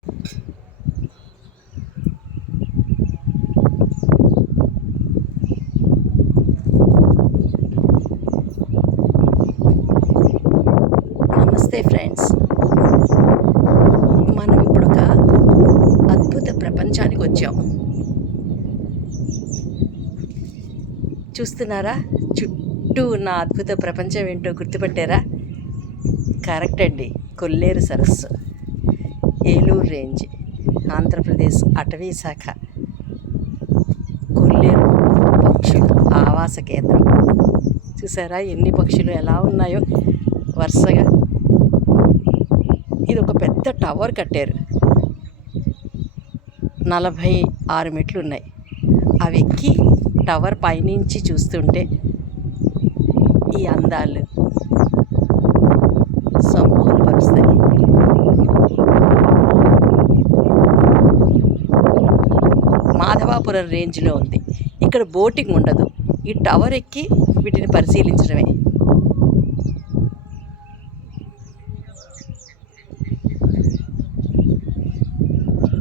నమస్తే ఫ్రెండ్స్, మనం ఇప్పుడు ఒక అద్భుత ప్రపంచానికి వచ్చాం. చూస్తున్నారా? చుట్టూ ఉన్న అద్భుత ప్రపంచం ఏంటో గుర్తుపట్టారా? కరెక్ట్ అండి, కొల్లేరు సరస్సు, ఏలూరు రేంజ్, ఆంధ్రప్రదేశ్ అటవీ శాఖ కొల్లేరు పక్షుల ఆవాస కేంద్రం. చూసారా ఎన్ని పక్షులు ఎలా ఉన్నాయో వరుసగా. ఇది ఒక పెద్ద టవర్ కట్టారు, 46 మెట్లు ఉన్నాయి. అవి ఎక్కి టవర్ పైనుంచి చూస్తుంటే ఈ అందాలు సంపూర్ణపరుస్తాయి. మాధవాపురం రేంజ్లో ఉంది. ఇక్కడ బోటింగ్ ఉండదు, ఈ టవర్ ఎక్కి వీటిని పరిశీలించడమే.